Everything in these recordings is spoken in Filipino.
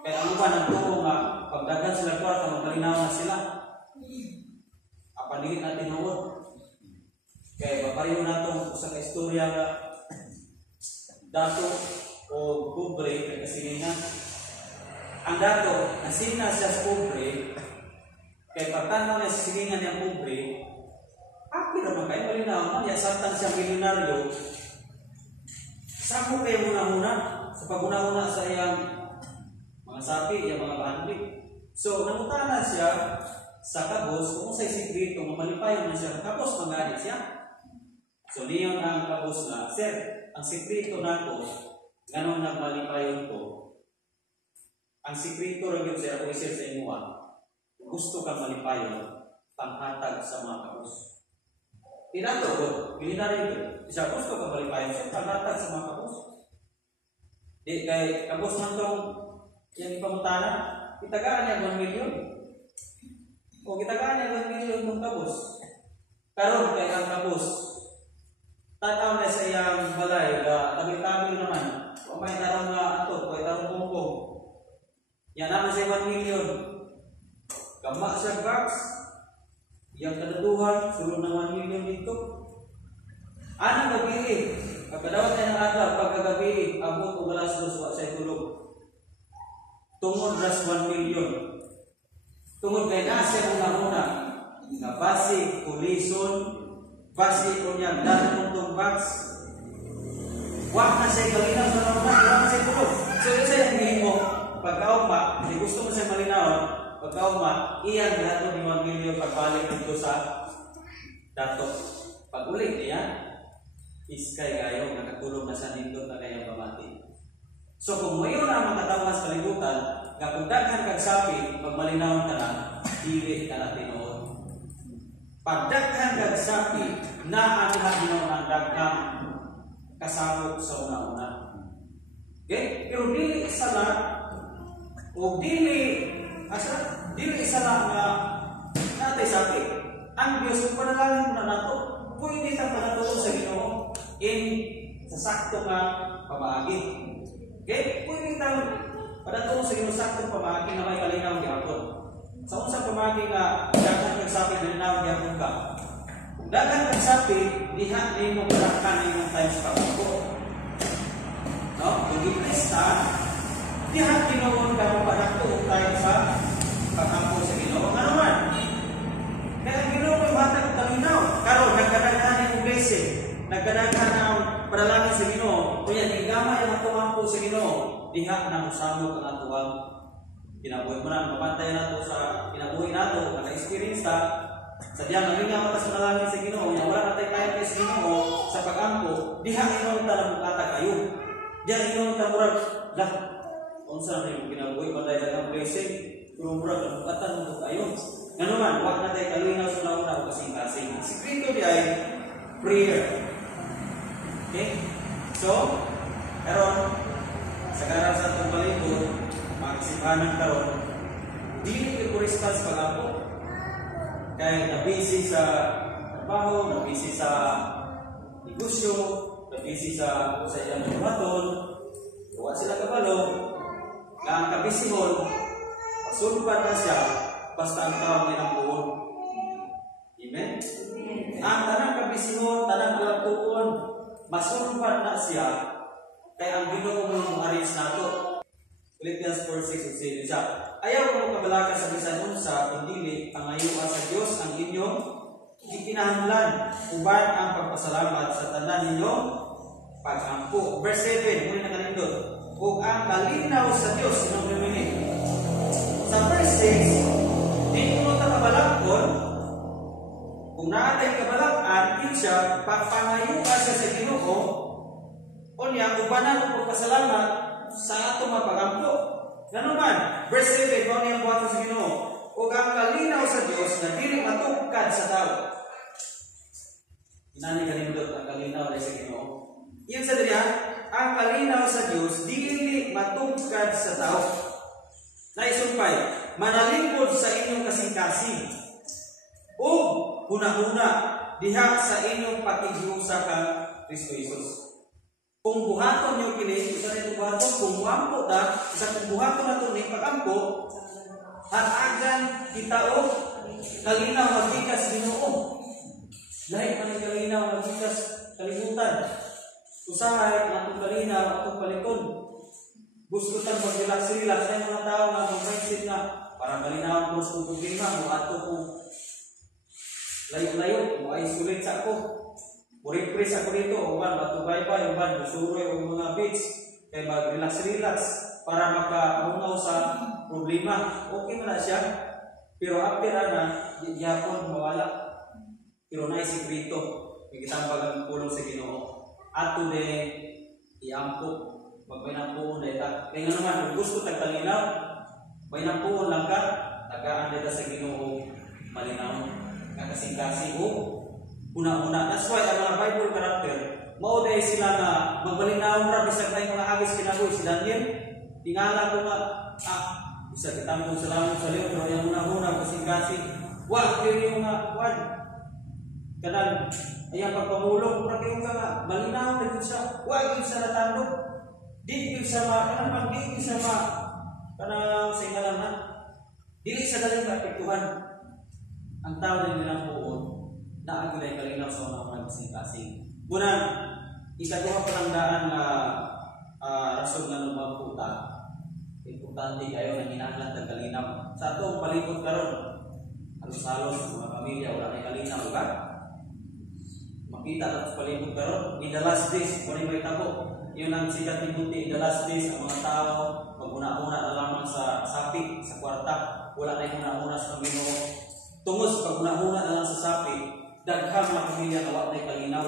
Kaya ang uban ang tuko nga pagdagan sila kwarta magkalinaw na sila. Apaningin natin noon. Kaya papareho natin sa istorya nga dato o pobre kay kasilingan. Ang dato nasina siya sa pobre kay pagtanaw niya sa silingan niya pobre. Ako naman kayo malinaw niya saktan siya milyonaryo. Saan kayo muna-muna sa paguna-una sa iyang mga sapi, iyang mga bahandi. So, namutana siya sa kabos kung sa'y sikreto, mamalipayon na siya. Kabos, manganit siya. So, niyon ang kabos na, sir, ang sikreto na ko, ganun nagmalipayon ko. Ang sikreto rin yun, sir, ako isir sa imuha. Gusto kang malipayon, panghatag sa mga kabos. Tinato ko, pilinari ko. Isa gusto kang malipayon, sir, panghatag sa mga kabos. Di kay kabos man itong yung ipamutana, itagaan niya 1 million. O kitagaan niya 1 million itong kabos. Karon kay ang kabos, tataw na sa iyang balay, tabi-tabi naman. O may tarong nga ato, o tarong kumpong. Yan naman sa 1 million. Gama siya box. Yang kaduduhan, sulong ng 1 million dito. Anong gabi? Pagkadawat niya ng adlaw, pagkagabi, abot o galas dos, wa sa tulog. Tungod ras 1 million. Tungod kay nasa una-una, na basi, kulison, basi o niya, dahil mong box, wak na siya galinaw sa una, wak na siya tulog. So, isa yung hingin mo, pagkauma, hindi gusto mo siya malinaw, pagkauma, iyan dato ni 1 million pagbalik dito sa dato. Pag-ulit niya, iskay kayo, nakatulog na sa nindot na kayang pamati. So kung ngayon na makatawa sa kalibutan, kapag daghan kag sapi, pag malinaw ka na, dili ka na tinuod. Pag daghan kag sapi, na ang hinaw ng daghang kasabot sa una-una. Okay? Pero dili isa lang, o dili isa lang nga natay sapi. Ang Diyos, kung panalangin mo na nato, pwede kang panatulong sa Ginoo sa sakto nga pamaagi. Okay? Pwede kang panatulong sa Ginoo saktong pamaagi na may kalinaw gyapon. Sa unsang pamaagi nga daghan kag sapi kalinaw gyapon ka. Kung daghan kag sapi, diha nimo karakan imong time sa pagko. No? Kung gipresta, diha tinuon ka mo padakto time sa pagkampo sa Ginoo. Ano man? Kaya ang Ginoo ko matag kalinaw. Karon nagkadaghan imong blessing. Nagkadaghan ang panalangin sa Ginoo. Kuya tigama yung tumampo sa Ginoo. Diha nang usamo ang atuang kinabuhi mo na mapantay nato sa kinabuhi nato, naka-experience ta sa diyan nalingaw mata sa panalangin sa Ginoo. Nya wala natay kaya sa Ginoo sa pagampo. Diha inon ta lang kata kayo. Diyan inon ta murag lah unsa na yung kinabuhi panday ang blessing. Pero murag ang katan mo kayo. Ngano man, wag na tayo kalinaw sa nauna o kasing-kasing. Ang sikreto di ay prayer. Okay? So, karon sa karon sa itong balibot, makisipanan karon, dili ko response pag-apo. Kaya na-busy sa trabaho, na-busy sa negosyo, na-busy sa iyang buhaton, huwag sila kabalo, na ang kabisihon, pasulpan na siya, basta ang tao may nampuon. Amen? Ang tanang kabisihon, tanang kalatuon, masulpan na siya, kaya ang Ginoo mo mong arrange na ito. Philippians 4:6 says siya, ayaw mo kabalaka sa bisan unsa, kundi pangayuan sa Dios ang inyong ikinahanglan, uban ang pagpasalamat sa tanan ninyong pag-ampo. Verse 7, muli na kanindot, ug ang kalinaw sa Dios, sinong lumini. Sa verse 6, di mo ta kabalakon, kung naatay kabalakan, yun siya, pagpangayuan siya sa Ginoo, o niya, ubanan o pagpasalamat sa ato mapagampo. Ano man, verse 7, kung niyang buhaton sa Ginoo, ug ang kalinaw sa Dios na dili matukad sa tao. Inani kanindot ang kalinaw na sa Ginoo. Iyon sa diriya, ang kalinaw sa Dios dili matukad sa tao. Naisumpay, manalingkod sa inyong kasing-kasing. O huna-huna diha sa inyong pakigiusa kang Kristo Jesus. Kung buhaton niyo kini, isa rin buhaton, kung muampo ta, isa kung buhaton na ito ni pag-ampo, hatagan kita o kalinaw magikas Ginoo. Lahi man ang kalinaw magikas kalibutan. Usahay ang atong kalinaw, atong paliton. Gusto tang mag-relax-relax ay mga tao nga mag-mindset na para kalinaw ko sa problema mo ato ko layo-layo mo isolate sa ako. Muripres ako dito o man matubay-bay o man musuroy o mga beach kaya mag-relax-relax para makaungaw sa problema. Okay na siya. Pero after na, yapon mawala. Pero na sikreto. May kitambag ang pulong sa Ginoo. Ato din iampo. Magpainampuon na ita. Kaya nga naman, kung gusto tagkalinaw, painampuon lang ka, tagaan na sa Ginoo malinaw. Kakasing-kasing o una-una. That's why ang mga Bible character, mauday sila na magbalinaw na bisag na yung mga hagis kinabuhi. Si Daniel, tingala ko nga, bisa kitambong sa lamang sa libro, yung una-una, kasing-kasing. Wag, yun yung mga, wag. Kanang, ayang pagpamulong, prakayong ka nga, malinaw na yun siya. Wag yun sa natandog. Di yun sa mga, kanang di yun sa mga, kanang sa ingalaman. Dili sa daling kapituhan. Ang tao na nilang buon, na ang gulay kalinaw sa mga kasing-kasing. Muna, ikaduha pa lang daan na rason na lumang puta. Importante kayo na hinahanglan ng kalinaw. Sa atong palibot karon, halos-halos mga pamilya wala na kalinaw, ba? Makita natin sa palibot karon, in the last days, kung may tabo, yun ang sikat ni Buti, in the last days, ang mga tao, mag-una-una na lamang sa sapi, sa kwarta, wala na yung una-una sa Panginoon. Tungos sa pag-una-una na lang sa sapi, daghang mga pamilya na wala na kalinaw.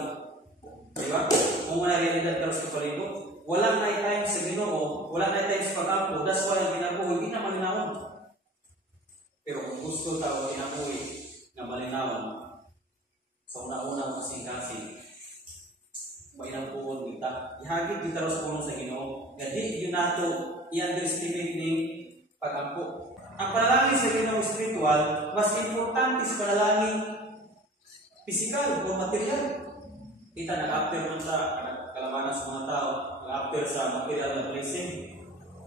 Diba? Kung may realidad karon sa palibot, wala na time sa Ginoo, wala na time sa pag-ampo, that's why ang ginabuhi, hindi na malinawon. Pero kung gusto tao ginabuhi na malinawon, sa una-una kasing-kasing, mainampuon kita, ihagit kita rin sa pulong sa Ginoo, nga di yun nato i-underestimate ng pag-ampo. Ang panalangin sa Ginoo spiritual, mas importante sa panalangin physical o material. Kita nag-after man sa kalamanan sa mga tao, after sa material na blessing,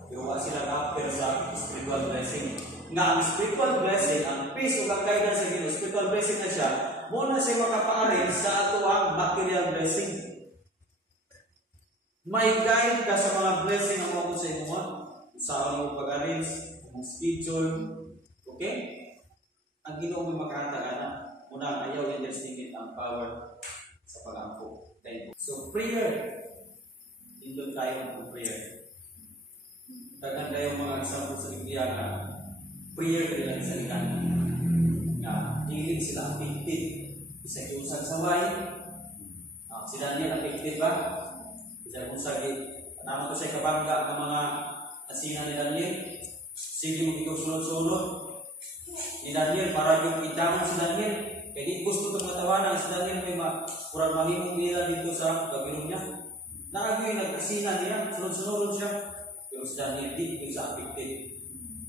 pero wala sila after sa spiritual blessing. Nga ang spiritual blessing, ang peace o guidance sa Ginoo, spiritual blessing na siya, muna siya makapaarin sa ato ang material blessing. May guide ka sa mga blessing ang mga sa imo, usahaw mo pag-arrange, ang schedule, okay? Ang Ginoo may makahatagan muna ang ayaw i-underestimate ang power sa pag-ampo. So prayer, doon tayo ng prayer. Tagan tayo mga example sa Biblia na prayer kanilang salita. Nga, hiling sila affected. Isa yung sagsaway. Si Daniel affected ba? Isa yung sagit. Naman ko sa kabangga ng mga nasina ni Daniel. Sige mong ikaw sunod-sunod. Ni Daniel, para yung itamon si Daniel. Kaya di gusto itong matawanan si Daniel may kurang mahimong nila dito sa gabinong niya. Nakagoy, nagkasina niya, sunod-sunod siya. Pero si Daniel, di sa affected.